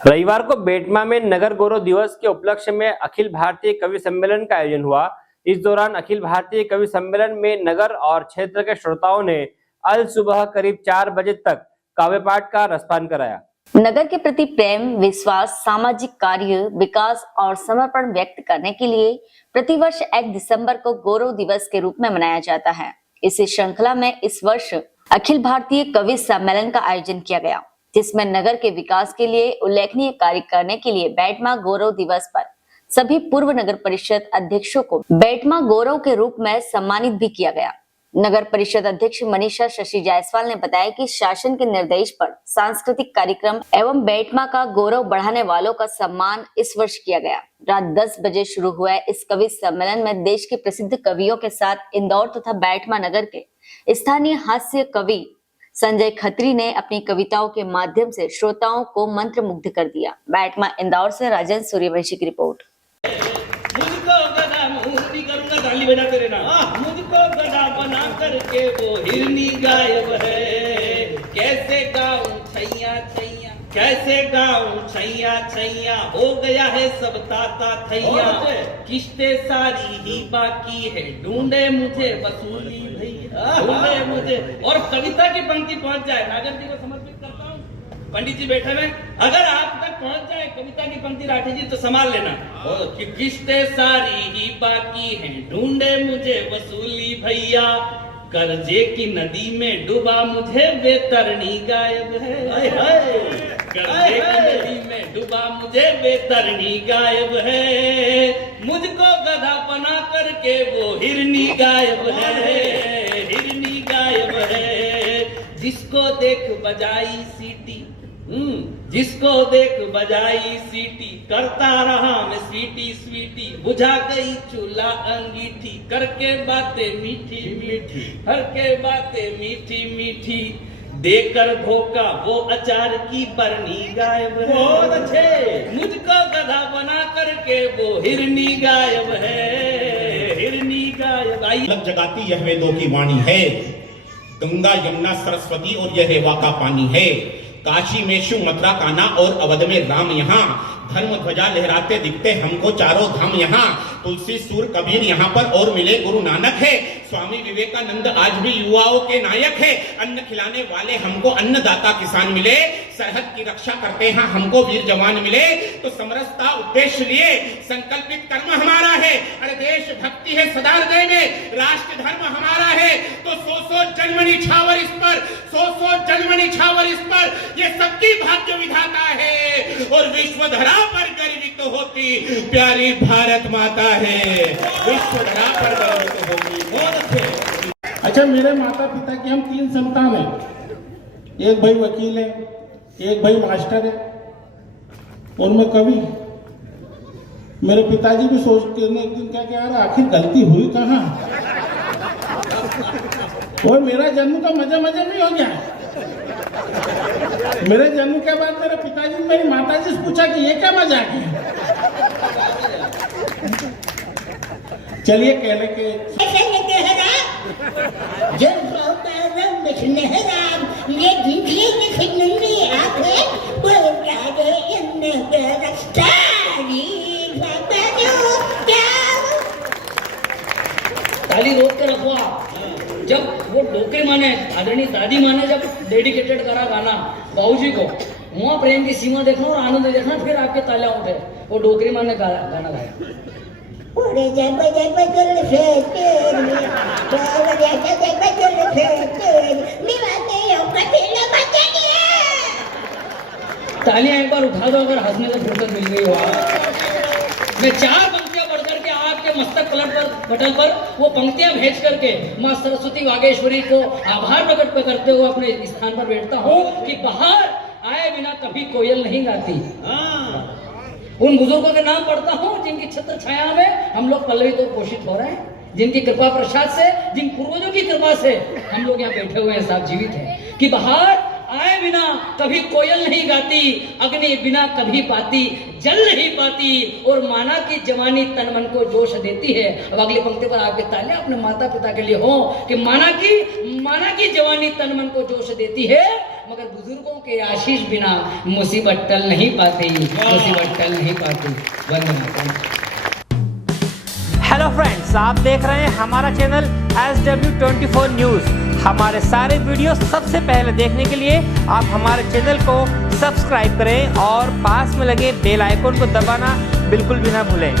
रविवार को बेटमा में नगर गौरव दिवस के उपलक्ष्य में अखिल भारतीय कवि सम्मेलन का आयोजन हुआ। इस दौरान अखिल भारतीय कवि सम्मेलन में नगर और क्षेत्र के श्रोताओं ने अल सुबह करीब 4 बजे तक काव्य पाठ का रसपान कराया। नगर के प्रति प्रेम, विश्वास, सामाजिक कार्य, विकास और समर्पण व्यक्त करने के लिए प्रतिवर्ष 1 दिसंबर को गौरव दिवस के रूप में मनाया जाता है। इसी श्रृंखला में इस वर्ष अखिल भारतीय कवि सम्मेलन का आयोजन किया गया, जिसमें नगर के विकास के लिए उल्लेखनीय कार्य करने के लिए बेटमा गौरव दिवस पर सभी पूर्व नगर परिषद अध्यक्षों को बेटमा गौरव के रूप में सम्मानित भी किया गया। नगर परिषद अध्यक्ष मनीषा शशि जायसवाल ने बताया कि शासन के निर्देश पर सांस्कृतिक कार्यक्रम एवं बेटमा का गौरव बढ़ाने वालों का सम्मान इस वर्ष किया गया। रात 10 बजे शुरू हुआ इस कवि सम्मेलन में देश के प्रसिद्ध कवियों के साथ इंदौर तथा बेटमा नगर के स्थानीय हास्य कवि संजय खत्री ने अपनी कविताओं के माध्यम से श्रोताओं को मंत्रमुग्ध कर दिया। बेटमा इंदौर से राजेंद्र सूर्यवंशी की रिपोर्ट। मुझको गधा बना करके वो हिरनी गायब है। कैसे गाऊं छैया छैया, कैसे गाऊं छैया छैया, हो गया है सब ताता थैया। किस्ते सारी ही बाकी है, ढूंढे मुझे वसूली भैया, ढूंढे मुझे। और कविता की पंक्ति पहुंच जाए, नागर जी को समर्पित करता हूँ। पंडित जी बैठे हुए, अगर आप तक पहुंच जाए कविता की पंक्ति राठी जी तो संभाल लेना। कि किस्ते सारी ही बाकी हैं, ढूंढे मुझे वसूली भैया, कर्जे की नदी में डूबा मुझे बेतरनी गायब है। कर्जे की नदी में डूबा मुझे बेतरनी गायब है। मुझको गधा बना करके वो हिरनी गायब है, हिरनी गायब है। जिसको देख बजाई सीटी, जिसको देख बजाई सीटी, करता रहा मैं स्वीटी स्वीटी, बुझा गई चूल्हा अंगीठी, करके बातें मीठी मीठी, करके बातें मीठी मीठी, देकर धोखा वो अचार की बरनी गायब है। बहुत अच्छे। मुझको गधा बना करके वो हिरनी गायब है, हिरनी गायब। अलग जगाती यह वेदों की वाणी है, गंगा यमुना सरस्वती और यह रेवा का पानी है। काशी में शिव, मथुरा कान्हा और अवध में राम, यहाँ धर्म ध्वजा लहराते दिखते हमको चारों धाम। यहाँ तुलसी, सूर, कबीर यहाँ पर और मिले गुरु नानक है। स्वामी विवेकानंद आज भी युवाओं के नायक है। अन्न खिलाने वाले हमको अन्नदाता किसान मिले, सरहद की रक्षा करते हैं हमको वीर जवान मिले। तो समरसता उद्देश्य लिए संकल्पित कर्म हमारा है। अरे देश भक्ति है सदा हृदय में, राष्ट्र धर्म हमारा है। तो सो जन्म निछावर इस पर, सो जन्म निछावर इस पर, ये सबकी भाग्य विधाता है। और विश्व धरा पर गर्वित होती प्यारी भारत माता है, विश्व धरा पर गर्वित होती। बहुत अच्छे। अच्छा, मेरे माता पिता की हम 3 संतान हैं। एक भाई वकील है, एक भाई मास्टर है और मैं कवि। मेरे पिताजी भी सोचते हैं एक दिन क्या कि यार आखिर गलती हुई कहाँ। और मेरा जन्म तो मजे मजे में हो गया। मेरे जन्म के बाद मेरे पिताजी ने मेरी माताजी से पूछा कि ये क्या मजाक है। चलिए कहने के ताली रोक के रखो आप। जब वो डोकरी माने, आदरणीय दादी माने जब डेडिकेटेड करा गाना बाबूजी को, वहाँ प्रेम की सीमा देखना और आनंद देखना, फिर आपके तालियां उठे। वो डोकरी माने गाना गाया। तालियां एक बार उठा दो अगर हंसने से फुर्सत मिल गई हो। मैं 4 पंक्तियां पढ़ करके आपके मस्तक पटल पर वो पंक्तियां भेज करके माँ सरस्वती वागेश्वरी को आभार प्रकट करते हुए अपने स्थान पर बैठता हूँ कि बाहर आए बिना कभी कोयल नहीं गाती। उन बुजुर्गों के नाम पढ़ता हूँ जिनकी छत्र छाया में हम लोग पल्लवित और पोषित हो रहे हैं, जिनकी कृपा प्रसाद से, जिन पूर्वजों की कृपा से हम लोग यहाँ बैठे हुए हैं, साथ जीवित हैं। कि बाहर आए बिना कभी कोयल नहीं गाती, अग्नि बिना कभी पाती जल नहीं पाती, और माना की जवानी तन मन को जोश देती है। अब अगली पंक्ति पर आपके ताले अपने माता पिता के लिए हो कि माना की जवानी तन मन को जोश देती है, मगर बुजुर्गों के आशीष बिना मुसीबत टल नहीं पाती, मुसीबत टल नहीं पाती। वंदे मातरम। हेलो फ्रेंड्स, आप देख रहे हैं हमारा चैनल SW24 न्यूज़। हमारे सारे वीडियो सबसे पहले देखने के लिए आप हमारे चैनल को सब्सक्राइब करें और पास में लगे बेल आइकन को दबाना बिल्कुल भी ना भूलें।